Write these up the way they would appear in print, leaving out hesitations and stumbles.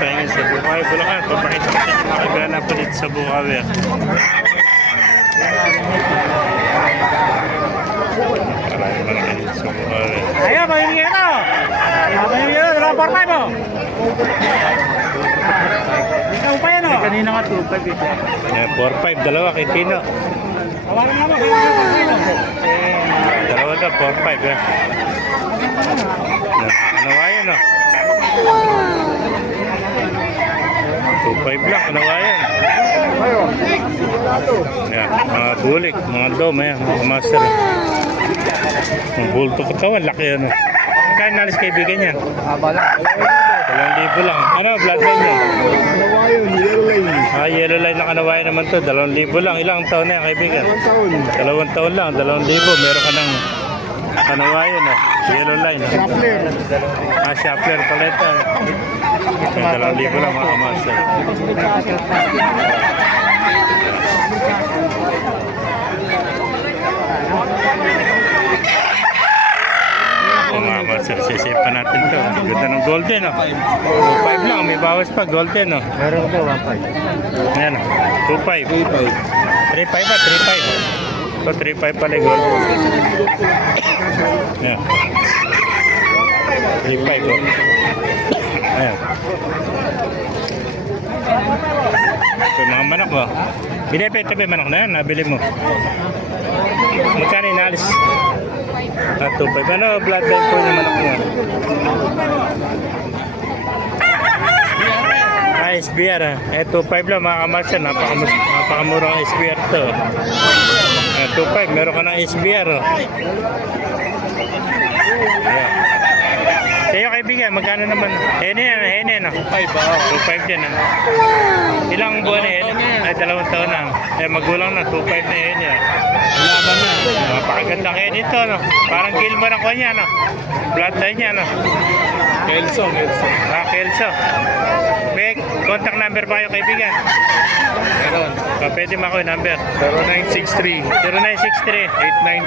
tayo ngayon sa Bukawi, Bulacan. Papakita ko sa inyo mga kagana po dito sa Bukawi. Maraming malaki dito sa Bukawi. Ayo, pamimigay ito. Pamimigay ito, 245 mo. Ikaw pa yan o. Kanina nga 2.5 ito. 4-5, dalawa kay Tino. Tawarin naman, Dalawa na, 4-5 eh. Kanawayan o. 2-5 lang, kanawayan. Yan, mga bulik, mga dome, mga master. Ang bulto katawan, laki yan. Magkano nalis kaibigan yan? Bala. 2,000 lang. Ano, bloodline yan? Kanawayan, yellow line. Yellow line na kanawayan naman to. 2,000 lang. Ilang taon na yan, kaibigan? 2 taon lang. 2,000. Meron ka ng kanawayan, yellow line. Shuffler. Shuffler pala ito. 2,000 lang, mga master. Mga master, sisipan natin to. Ganda ng golden, 2.5 lang, may bawas pa, golden, Meron daw, 1.5. Ayan, 2.5. 3.5 ba? 3.5. So, 3.5 pala yung golden. Ayan. 3.5, Ayan. So, mga manok, binibenta ba yung manok na yan? Nabili mo. Magkano inalis? 2.5. Ano, bloodline po yung manok niya? SBR 2.5 lang, mga kamasya. Napakamurang SBR to. 2.5, meron ka ng SBR Yeah. Sa'yo kaibigan, magkano naman? Hene, 2.5 din. Ilang buwan na hene? Ay, 2 taon na. Magulang na, 2.5 na hene. Laban na. Napakaganda hene ito, Parang Gilmore ako niya, Bloodline niya, Kelso. Kelso. May contact number ba kayo, kaibigan? Meron. Pwede mo ako yung number. 0963 0963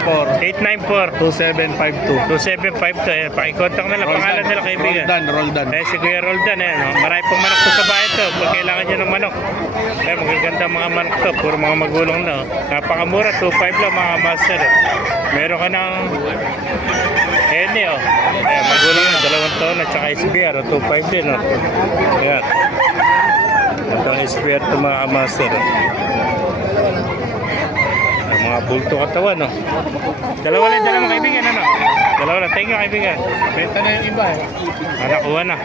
894 894 2752. Paki-contact na lang. Pangalan nila, kaibigan. Roldan. Si Kuya Roldan, marami pong manok to sa bahay to. Pag kailangan nyo ng manok. Magaganda mga manok to. Puro mga magulong na. Napakamura, 2.5 lang, mga master. Meron ka ng hene, magulang na, 2 taon at saka SBR, 2.5 din, Ayan. Itong SBR to, mga master. Mga bulto katawan, Dalawa lang kaibigan, Dalawa lang. Thank you, kaibigan. Benta na yung iba, Nakuha na.